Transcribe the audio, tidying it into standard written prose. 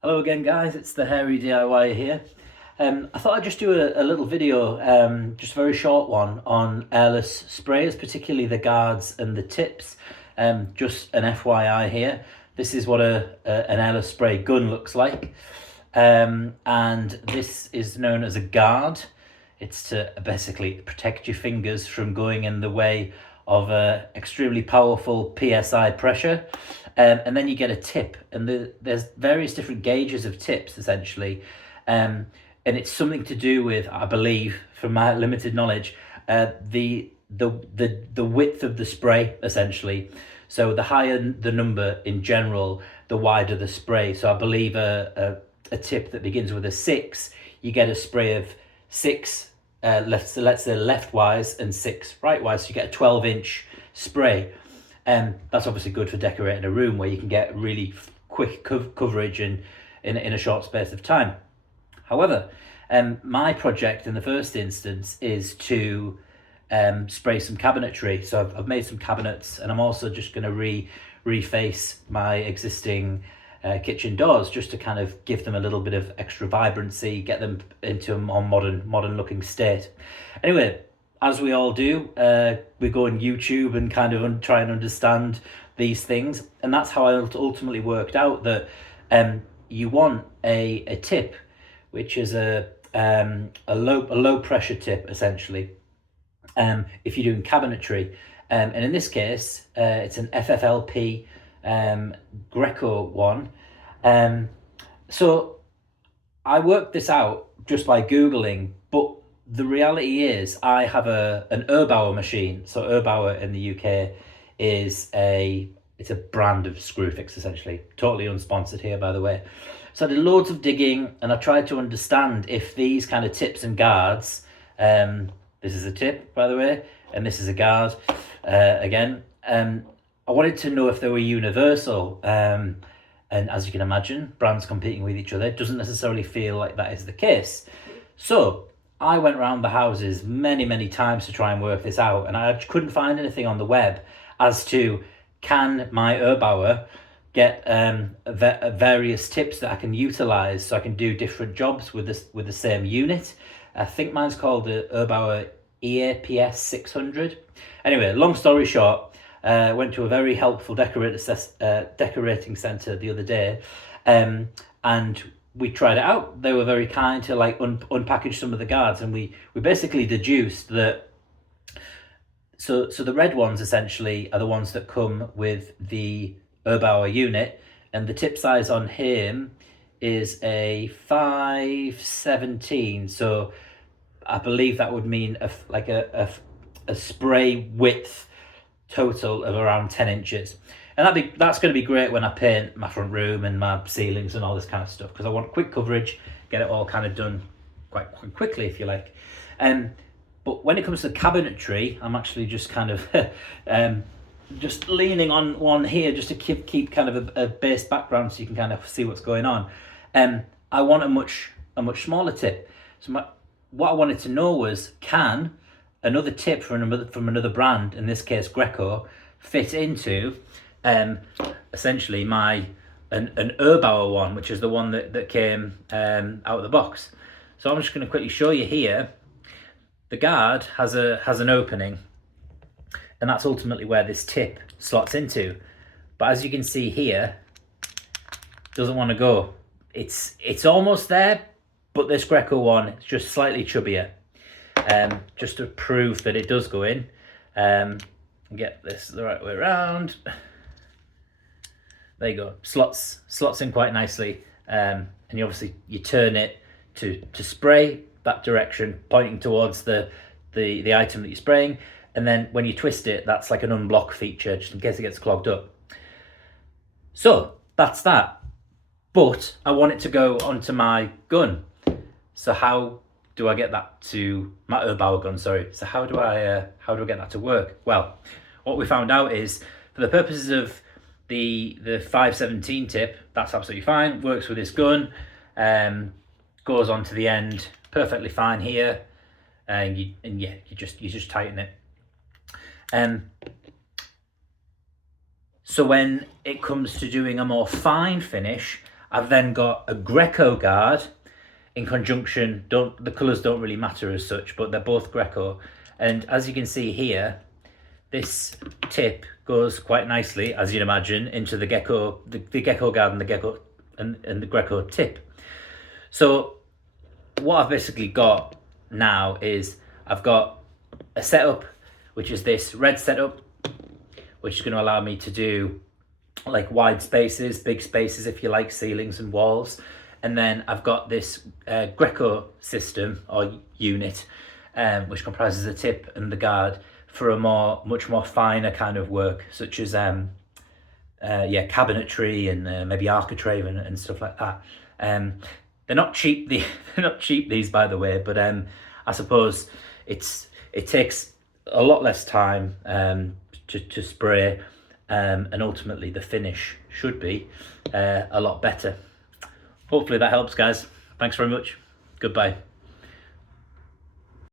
Hello again guys, it's the Hairy DIY here. I thought I'd just do a little video, just a very short one on airless sprayers, particularly the guards and the tips. Just an FYI here, this is what an airless spray gun looks like. And this is known as a guard. It's to basically protect your fingers from going in the way of extremely powerful PSI pressure. And then you get a tip, and there's various different gauges of tips essentially, and it's something to do with, I believe, from my limited knowledge, the width of the spray essentially. So the higher the number in general, the wider the spray. So I believe a tip that begins with a 6, you get a spray of 6 let's say leftwise and 6 rightwise, so you get a 12-inch spray. That's obviously good for decorating a room where you can get really quick coverage in a short space of time. However, my project in the first instance is to spray some cabinetry. So I've made some cabinets, and I'm also just going to reface my existing kitchen doors, just to kind of give them a little bit of extra vibrancy, get them into a more modern looking state. Anyway, as we all do, we go on YouTube and kind of try and understand these things, and that's how I ultimately worked out that you want a tip which is a low pressure tip essentially, if you're doing cabinetry, and in this case it's an FFLP Grecko one. So I worked this out just by Googling, but the reality is I have an Erbauer machine. So Erbauer in the UK is it's a brand of screw fix essentially. Totally unsponsored here, by the way. So I did loads of digging, and I tried to understand if these kind of tips and guards, this is a tip, by the way, and this is a guard, again. I wanted to know if they were universal. And as you can imagine, brands competing with each other doesn't necessarily feel like that is the case. So I went around the houses many times to try and work this out, and I couldn't find anything on the web as to, can my Erbauer get various tips that I can utilize so I can do different jobs with the same unit. I think mine's called the Erbauer EPS600. Anyway, long story short, went to a very helpful decorating centre the other day, and we tried it out. They were very kind to unpackage some of the guards, and we basically deduced that so the red ones essentially are the ones that come with the Erbauer unit, and the tip size on him is a 517. So I believe that would mean a spray width total of around 10 inches. And that's going to be great when I paint my front room and my ceilings and all this kind of stuff, because I want quick coverage, get it all kind of done quite quickly, if you like. But when it comes to cabinetry, I'm actually just kind of just leaning on one here just to keep kind of a base background so you can kind of see what's going on. I want a much smaller tip. So what I wanted to know was, can another tip from another brand, in this case Grecko, fit into essentially an Erbauer one, which is the one that came out of the box. So I'm just going to quickly show you here. The guard has an opening, and that's ultimately where this tip slots into. But as you can see here, it doesn't want to go. It's almost there, but this Grecko one is just slightly chubbier. Just to prove that it does go in, get this the right way around. There you go. Slots in quite nicely, and you turn it to spray that direction, pointing towards the item that you're spraying, and then when you twist it, that's like an unblock feature, just in case it gets clogged up. So that's that. But I want it to go onto my gun. So how do I get that to my Erbauer gun? Sorry. So how do I get that to work? Well, what we found out is, for the purposes of the 517 tip, that's absolutely fine. Works with this gun. Goes onto the end perfectly fine here, and you just tighten it. So when it comes to doing a more fine finish, I've then got a Grecko guard in conjunction. The colours don't really matter as such, but they're both Grecko. And as you can see here, this tip goes quite nicely, as you'd imagine, into the Gecko guard and the Gecko and the Grecko tip. So what I've basically got now is I've got a setup, which is this red setup, which is going to allow me to do like wide spaces, big spaces if you like, ceilings and walls. And then I've got this Grecko system or unit, which comprises the tip and the guard for a much more finer kind of work, such as cabinetry and maybe architrave and stuff like that. They're not cheap. They're not cheap, these, by the way, but I suppose it takes a lot less time to spray, and ultimately the finish should be a lot better. Hopefully that helps, guys. Thanks very much. Goodbye.